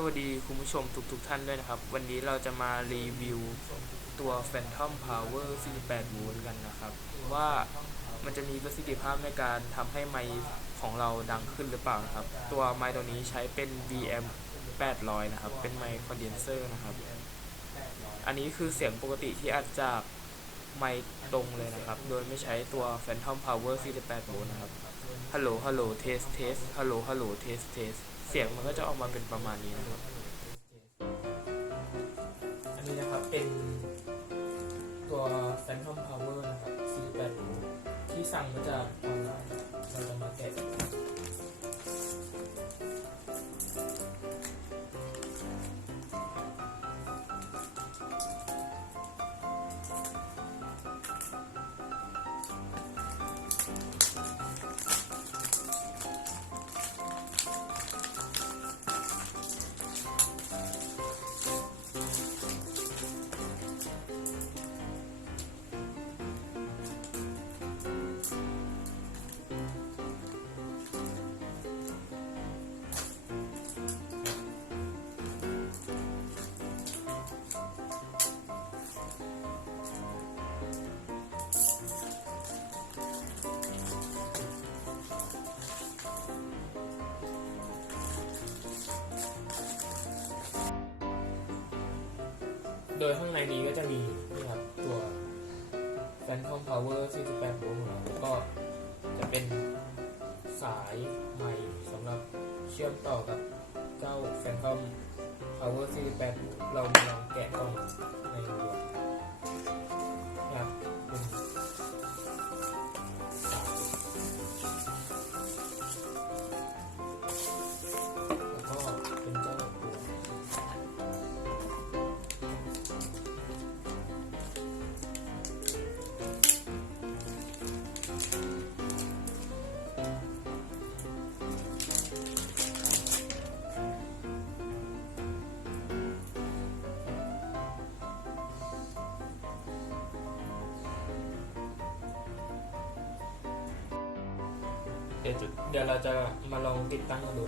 สวัสดีคุณผู้ชมทุกๆทท่านด้วยนะครับ วันนี้เราจะมารีวิวตัว Phantom Power 48 โวลต์กันนะครับ ว่ามันจะมีประสิทธิภาพในการทำให้ไมค์ของเราดังขึ้นหรือเปล่านะครับ ตัวไมค์ตัวนี้ใช้เป็น VM 800 นะครับ เป็นไมค์คอนเดนเซอร์นะครับ อันนี้คือเสียงปกติที่อัดจากไมค์ตรงเลยนะครับ โดยไม่ใช้ตัว Phantom Power 48 โวลต์นะครับฮัลโหลฮัลโหลเทสเทสฮัลโหลฮัลโหลเทสเทส เสียงมันก็จะออกมาเป็นประมาณนี้นะครับ อันนี้นะครับเป็นตัว Phantom Power นะครับ48โวลต์ที่สั่งมาจากออนไลน์ โดยข้างในนี้ก็จะมีนี่ครับตัว Phantom Power 48โวลต์ของเราแล้วก็จะเป็นสายใหม่สำหรับเชื่อมต่อกับเจ้า Phantom Power 48โวลต์เรามาลองแกะกล่องในดู เดี๋ยวจะเดี๋ยวเราจะมาลองติดตั้งกันดู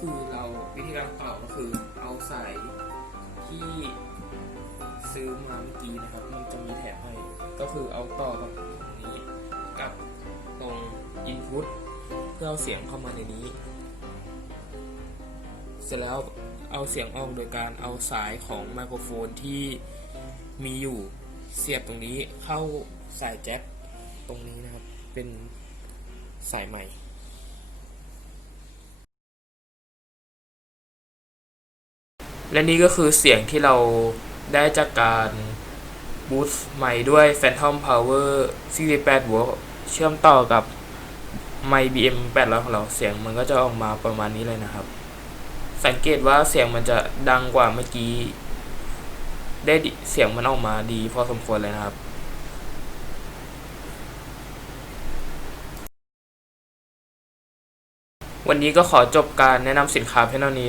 คือเราวิธีการต่อก็คือเอาสายที่ซื้อมาเมื่อกี้นะครับ มันจะมีแถมให้ ก็คือเอาต่อกับตรงนี้กับตรง input เพื่อเอาเสียงเข้ามาในนี้ เสร็จแล้วเอาเสียงออกโดยการเอาสายของไมโครโฟนที่มีอยู่เสียบตรงนี้เข้าสายแจ็คตรงนี้นะครับ เป็นสายใหม่ และนี่ก็คือเสียงที่เราได้จากการบูสต์ใหม่ด้วย Phantom Power 48โวลต์เชื่อมต่อกับไมค์ BM 800ของเราเสียงมันก็จะออกมาประมาณนี้เลยนะครับ สังเกตว่าเสียงมันจะดังกว่าเมื่อกี้ ได้เสียงมันออกมาดีพอสมควรเลยนะครับวันนี้ก็ขอจบการแนะนำสินค้าเพียงเท่านี้